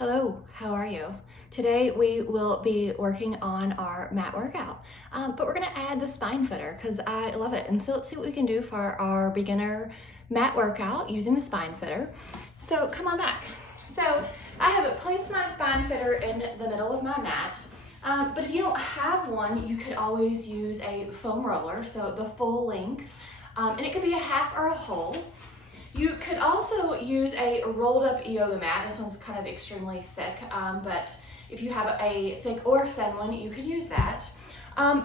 Hello, how are you? Today we will be working on our mat workout, but we're gonna add the SpineFitter because I love it. And so let's see what we can do for our beginner mat workout using the SpineFitter. So come on back. So I have placed my SpineFitter in the middle of my mat, but if you don't have one, you could always use a foam roller, so the full length, and it could be a half or a whole. You could also use a rolled up yoga mat. This one's kind of extremely thick, but if you have a thick or thin one, you could use that.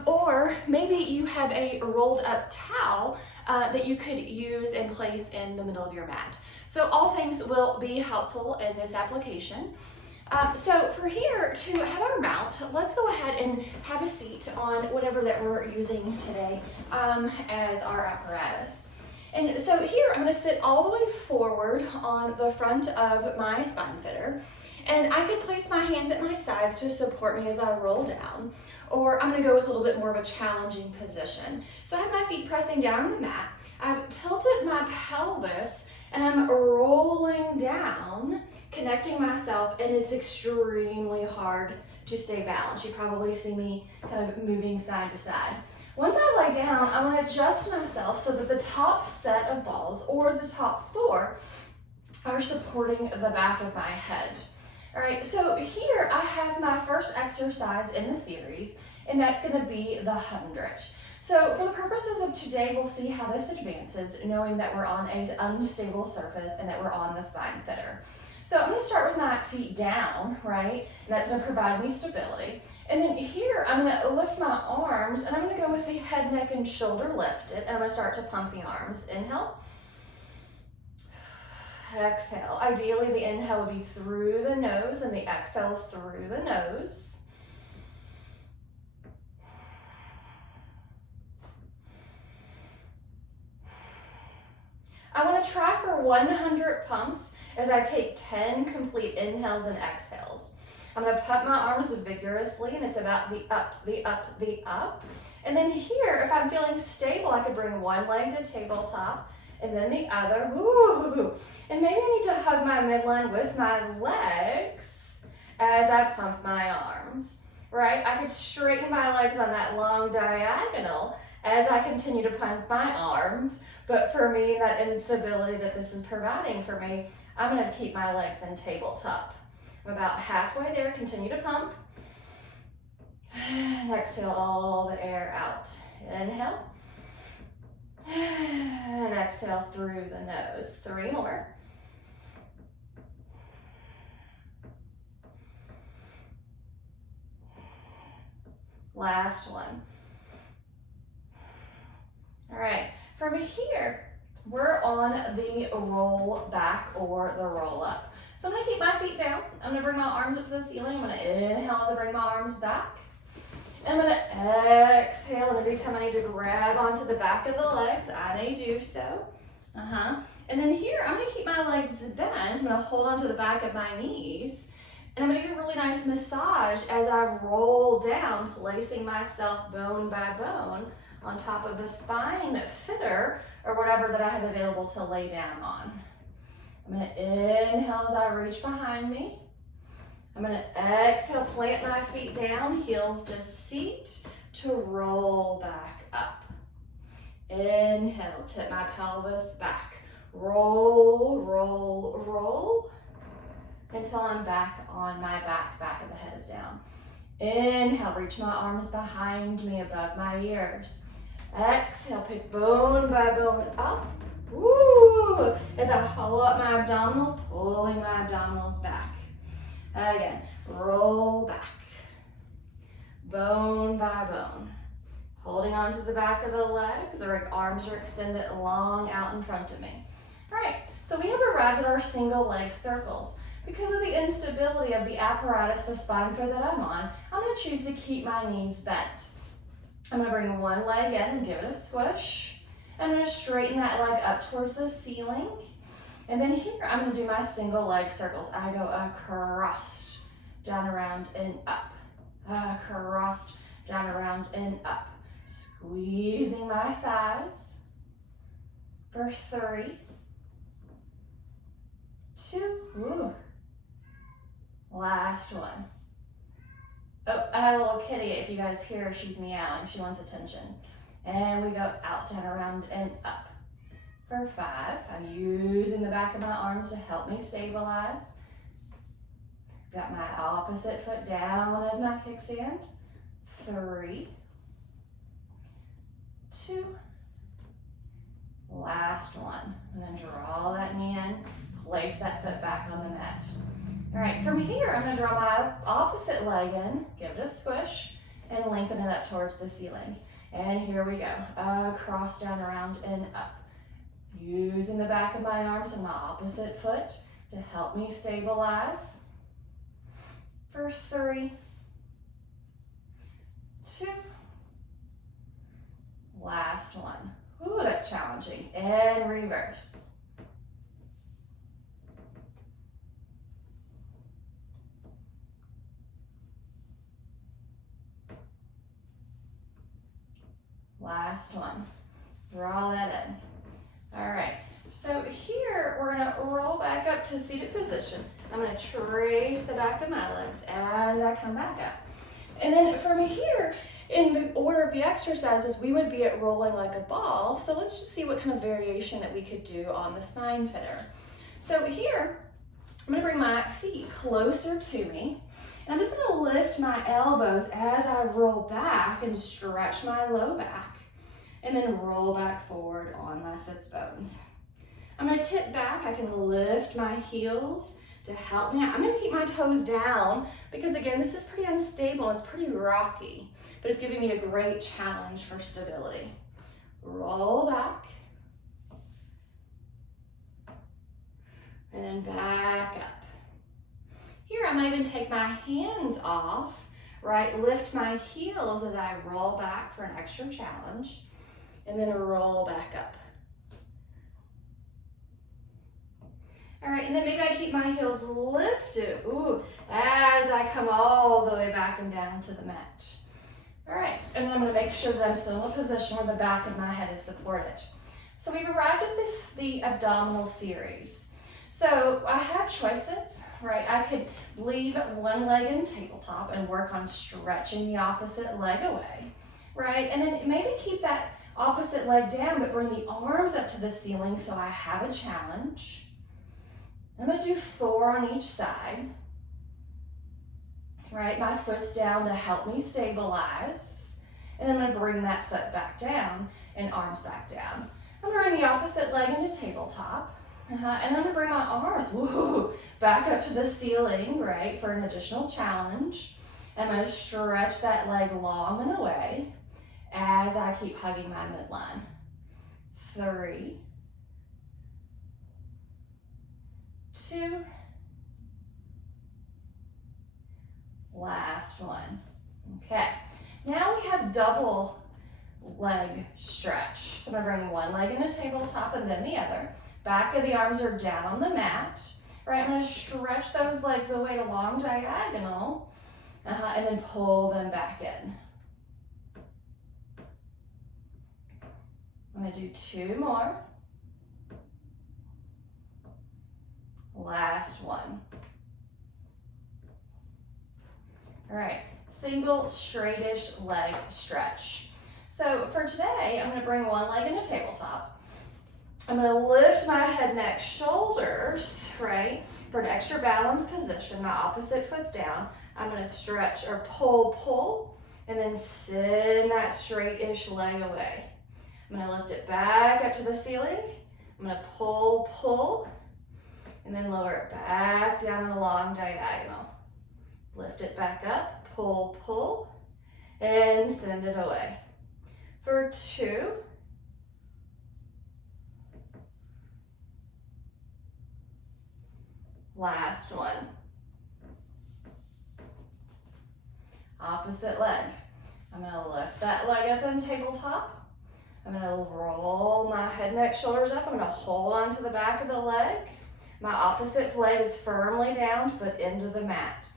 Or maybe you have a rolled up towel that you could use and place in the middle of your mat. So all things will be helpful in this application. So for here, to have our mount, let's go ahead and have a seat on whatever that we're using today as our apparatus. And so here I'm going to sit all the way forward on the front of my SpineFitter, and I could place my hands at my sides to support me as I roll down, or I'm going to go with a little bit more of a challenging position. So I have my feet pressing down on the mat, I've tilted my pelvis, and I'm rolling down, connecting myself, and it's extremely hard to stay balanced. You probably see me kind of moving side to side. Once I lay down, I want to adjust myself so that the top set of balls, or the top four, are supporting the back of my head. All right, so here I have my first exercise in the series, and that's going to be the 100. So for the purposes of today, we'll see how this advances, knowing that we're on an unstable surface and that we're on the SpineFitter. So I'm going to start with my feet down, right? And that's going to provide me stability. And then here, I'm going to lift my arms, and I'm going to go with the head, neck, and shoulder lifted, and I'm going to start to pump the arms. Inhale. Exhale. Ideally, the inhale would be through the nose, and the exhale through the nose. I want to try for 100 pumps as I take 10 complete inhales and exhales. I'm going to pump my arms vigorously, and it's about the up, the up, the up. And then here, if I'm feeling stable, I could bring one leg to tabletop and then the other. Woo! And maybe I need to hug my midline with my legs as I pump my arms, right? I could straighten my legs on that long diagonal as I continue to pump my arms. But for me, that instability that this is providing for me, I'm going to keep my legs in tabletop. I'm about halfway there. Continue to pump. And exhale all the air out. Inhale. And exhale through the nose. 3 more. Last one. All right. From here, we're on the roll back or the roll up. So I'm going to keep my feet down. I'm going to bring my arms up to the ceiling. I'm going to inhale as I bring my arms back. And I'm going to exhale, and anytime I need to grab onto the back of the legs, I may do so. And then here, I'm going to keep my legs bent. I'm going to hold onto the back of my knees. And I'm going to get a really nice massage as I roll down, placing myself bone by bone on top of the SpineFitter or whatever that I have available to lay down on. I'm going to inhale as I reach behind me. I'm going to exhale, plant my feet down, heels to seat, to roll back up. Inhale, tip my pelvis back. Roll, roll, roll, until I'm back on my back of the head is down. Inhale, reach my arms behind me above my ears. Exhale, pick bone by bone up. Woo! As I hollow up my abdominals, pulling my abdominals back. Again, roll back. Bone by bone. Holding onto the back of the legs, or arms are extended long out in front of me. All right, so we have arrived at our single leg circles. Because of the instability of the apparatus, the SpineFitter that I'm on, I'm going to choose to keep my knees bent. I'm going to bring one leg in and give it a swish. I'm going to straighten that leg up towards the ceiling. And then here, I'm going to do my single leg circles. I go across, down, around, and up. Across, down, around, and up. Squeezing my thighs for 3, 2, Last one. Oh, I have a little kitty. If you guys hear her, she's meowing. She wants attention. And we go out, down, around, and up. For 5, I'm using the back of my arms to help me stabilize. Got my opposite foot down as my kickstand. 3, 2, last one. And then draw that knee in, place that foot back on the mat. All right, from here, I'm gonna draw my opposite leg in, give it a squish, and lengthen it up towards the ceiling. And here we go, across, down, around, and up. Using the back of my arms and my opposite foot to help me stabilize. For 3, 2, last one. Ooh, that's challenging. And reverse. Last one. Draw that in. All right, so here we're gonna roll back up to seated position. I'm gonna trace the back of my legs as I come back up. And then from here, in the order of the exercises, we would be at rolling like a ball. So let's just see what kind of variation that we could do on the SpineFitter. So here, I'm gonna bring my feet closer to me. And I'm just gonna lift my elbows as I roll back and stretch my low back. And then roll back forward on my sits bones. I'm gonna tip back. I can lift my heels to help me out. I'm gonna keep my toes down because again, this is pretty unstable, it's pretty rocky, but it's giving me a great challenge for stability. Roll back. And then back up. Here, I might even take my hands off, right? Lift my heels as I roll back for an extra challenge. And then roll back up. All right, and then maybe I keep my heels lifted, as I come all the way back and down to the mat. All right, and then I'm gonna make sure that I'm still in a position where the back of my head is supported. So we've arrived at the abdominal series. So I have choices, right? I could leave one leg in tabletop and work on stretching the opposite leg away, right? And then maybe keep that opposite leg down, but bring the arms up to the ceiling so I have a challenge. I'm gonna do 4 on each side. Right, my foot's down to help me stabilize. And then I'm gonna bring that foot back down and arms back down. I'm gonna bring the opposite leg into tabletop. And I'm gonna bring my arms back up to the ceiling, right, for an additional challenge. I'm gonna stretch that leg long and away as I keep hugging my midline. 3, 2, last one. Okay, now we have double leg stretch. So I'm gonna bring one leg in a tabletop and then the other. Back of the arms are down on the mat. Right, I'm gonna stretch those legs away along diagonal and then pull them back in. I'm gonna do 2 more. Last one. All right, single straightish leg stretch. So for today, I'm gonna bring one leg in a tabletop. I'm gonna lift my head, neck, shoulders, right? For an extra balanced position, my opposite foot's down. I'm gonna stretch or pull, and then send that straightish leg away. I'm gonna lift it back up to the ceiling. I'm gonna pull, and then lower it back down and along diagonal. Lift it back up, pull, and send it away. For 2, last one. Opposite leg. I'm gonna lift that leg up in tabletop. I'm gonna roll my head, neck, shoulders up. I'm gonna hold on to the back of the leg. My opposite leg is firmly down, foot into the mat.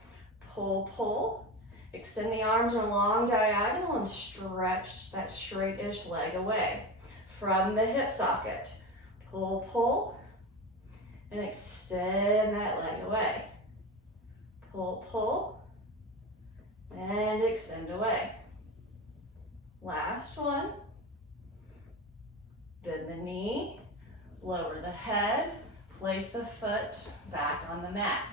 Pull, extend the arms along diagonal and stretch that straightish leg away from the hip socket. Pull, and extend that leg away. Pull, pull, and extend away. Last one. Bend the knee, lower the head, place the foot back on the mat.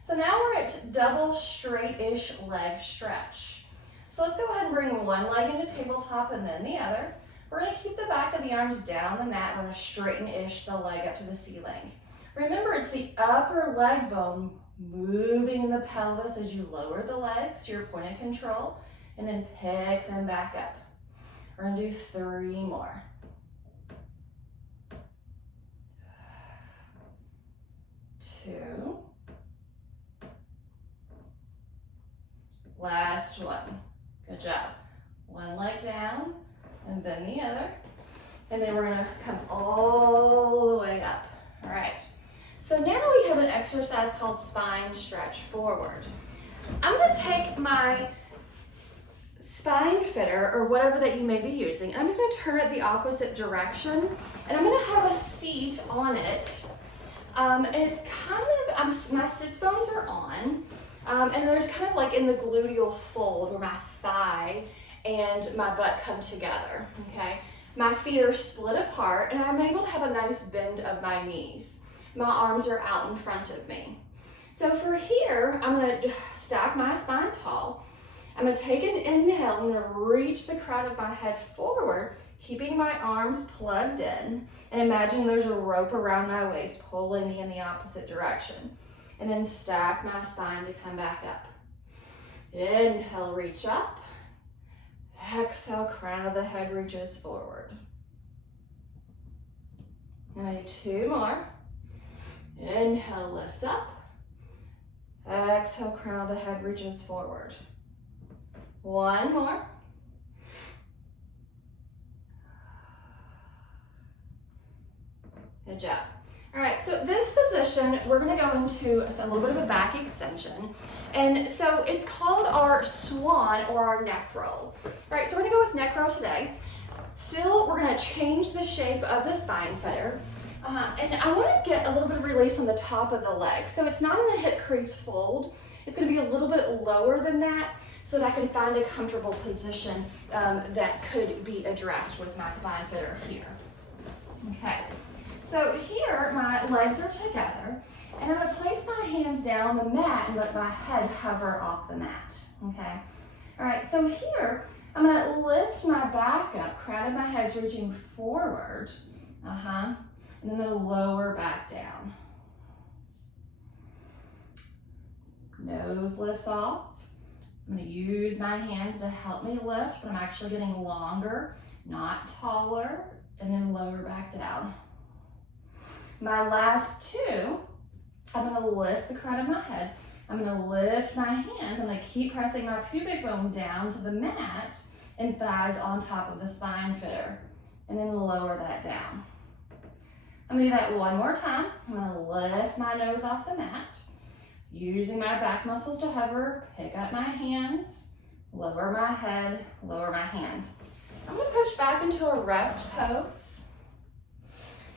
So now we're at double straight-ish leg stretch. So let's go ahead and bring one leg into tabletop and then the other. We're gonna keep the back of the arms down the mat. We're gonna straighten-ish the leg up to the ceiling. Remember, it's the upper leg bone moving in the pelvis as you lower the legs to your point of control, and then pick them back up. We're gonna do 3 more. 2. Last one. Good job. One leg down, and then the other. And then we're gonna come all the way up. All right. So now we have an exercise called spine stretch forward. I'm gonna take my SpineFitter or whatever that you may be using, and I'm just gonna turn it the opposite direction, and I'm gonna have a seat on it. And it's kind of, my sits bones are on, and there's kind of like in the gluteal fold where my thigh and my butt come together, okay? My feet are split apart, and I'm able to have a nice bend of my knees. My arms are out in front of me. So for here, I'm gonna stack my spine tall. I'm gonna take an inhale, I'm gonna reach the crown of my head forward, keeping my arms plugged in, and imagine there's a rope around my waist pulling me in the opposite direction. And then stack my spine to come back up. Inhale, reach up. Exhale, crown of the head reaches forward. I'm gonna do 2 more. Inhale, lift up. Exhale, crown of the head reaches forward. 1 more. Good job. All right, so this position, we're gonna go into a little bit of a back extension. And so it's called our swan or our neck roll. All right, so we're gonna go with neck roll today. Still, we're gonna change the shape of the SpineFitter. And I wanna get a little bit of release on the top of the leg. So it's not in the hip crease fold. It's gonna be a little bit lower than that so that I can find a comfortable position that could be addressed with my SpineFitter here. Okay. So here, my legs are together, and I'm gonna place my hands down on the mat and let my head hover off the mat, okay? All right, so here, I'm gonna lift my back up, crown of my head's reaching forward, and then I'm gonna lower back down. Nose lifts off. I'm gonna use my hands to help me lift, but I'm actually getting longer, not taller, and then lower back down. My last 2, I'm gonna lift the crown of my head. I'm gonna lift my hands. I'm gonna keep pressing my pubic bone down to the mat and thighs on top of the SpineFitter, and then lower that down. I'm gonna do that 1 more time. I'm gonna lift my nose off the mat, using my back muscles to hover, pick up my hands, lower my head, lower my hands. I'm gonna push back into a rest pose.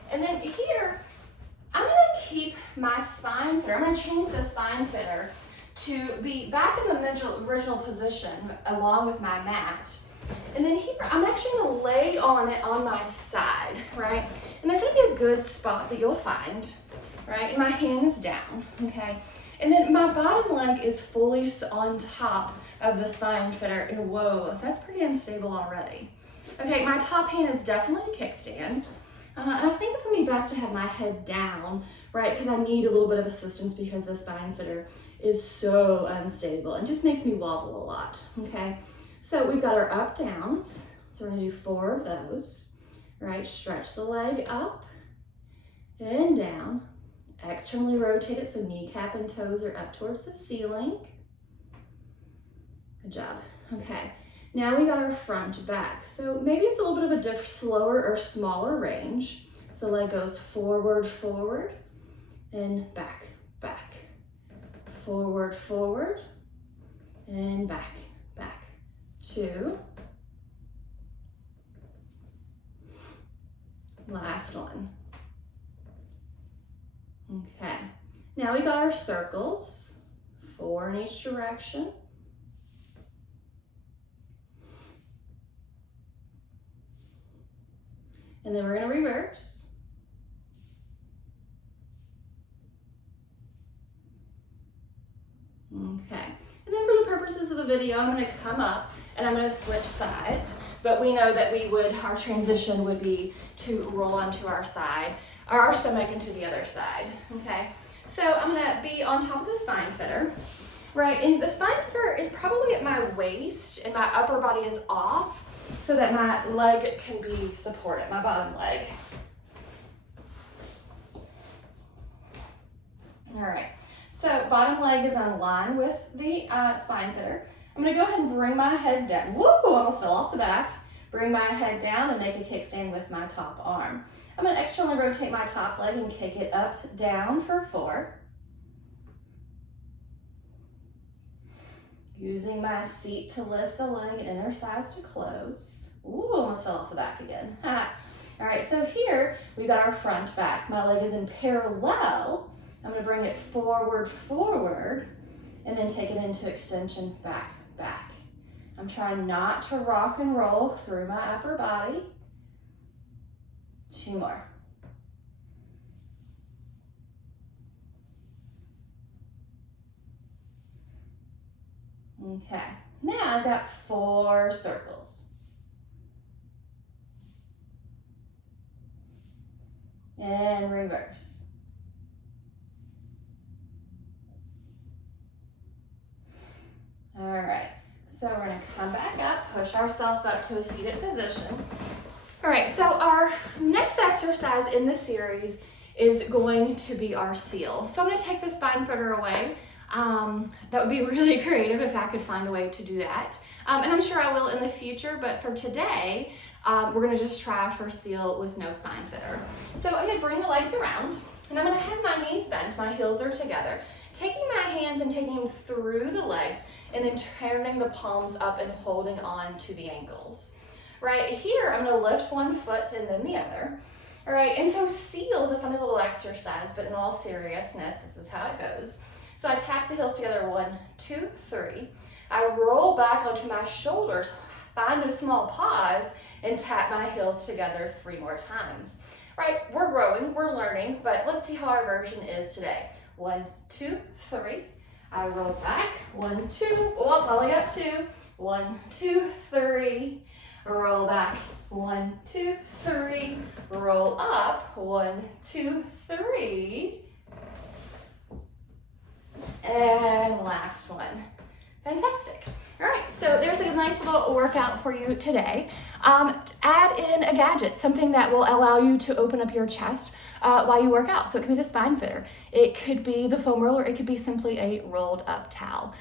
And then here, I'm gonna keep my SpineFitter. I'm gonna change the SpineFitter to be back in the original position along with my mat. And then here, I'm actually gonna lay on it on my side, right? And there's gonna be a good spot that you'll find, right? And my hand is down, okay? And then my bottom leg is fully on top of the SpineFitter, and whoa, that's pretty unstable already. Okay, my top hand is definitely a kickstand. And I think it's gonna be best to have my head down, right? Because I need a little bit of assistance because the SpineFitter is so unstable and just makes me wobble a lot, okay? So we've got our up downs. So we're gonna do 4 of those, right? Stretch the leg up and down. Externally rotate it so kneecap and toes are up towards the ceiling. Good job, okay. Now we got our front back. So maybe it's a little bit of a slower or smaller range. So leg goes forward, forward, and back, back. Forward, forward, and back, back. 2. Last one. Okay. Now we got our circles. 4 in each direction. And then we're going to reverse. Okay. And then for the purposes of the video, I'm going to come up and I'm going to switch sides. But we know that our transition would be to roll onto our side, or our stomach into the other side. Okay. So I'm going to be on top of the SpineFitter. Right, and the SpineFitter is probably at my waist and my upper body is off so that my leg can be supported, my bottom leg. All right, so bottom leg is on line with the SpineFitter. I'm gonna go ahead and bring my head down. Woo, almost fell off the back. Bring my head down and make a kickstand with my top arm. I'm gonna externally rotate my top leg and kick it up, down for 4. Using my seat to lift the leg, inner thighs to close. Ooh, almost fell off the back again. All right, so here we've got our front back. My leg is in parallel. I'm gonna bring it forward, forward, and then take it into extension, back, back. I'm trying not to rock and roll through my upper body. 2 more. Okay, now I've got 4 circles. And reverse. All right, so we're gonna come back up, push ourselves up to a seated position. All right, so our next exercise in this series is going to be our seal. So I'm gonna take the SpineFitter away. That would be really creative if I could find a way to do that. And I'm sure I will in the future, but for today, we're gonna just try for seal with no SpineFitter. So I'm gonna bring the legs around and I'm gonna have my knees bent, my heels are together, taking my hands and taking them through the legs and then turning the palms up and holding on to the ankles. Right here, I'm gonna lift one foot and then the other. All right, and so seal is a funny little exercise, but in all seriousness, this is how it goes. So I tap the heels together, 1, 2, 3. I roll back onto my shoulders, find a small pause, and tap my heels together 3 more times. Right, we're growing, we're learning, but let's see how our version is today. 1, 2, 3. I roll back, 1, 2, oh, I only got 2. 1, 2, 3. Roll back, 1, 2, 3. Roll up, 1, 2, 3. And last one. Fantastic. All right, so there's a nice little workout for you today. Add in a gadget, something that will allow you to open up your chest while you work out. So it could be the SpineFitter, it could be the foam roller, it could be simply a rolled up towel.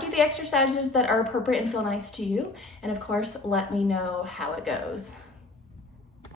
Do the exercises that are appropriate and feel nice to you. And of course, let me know how it goes.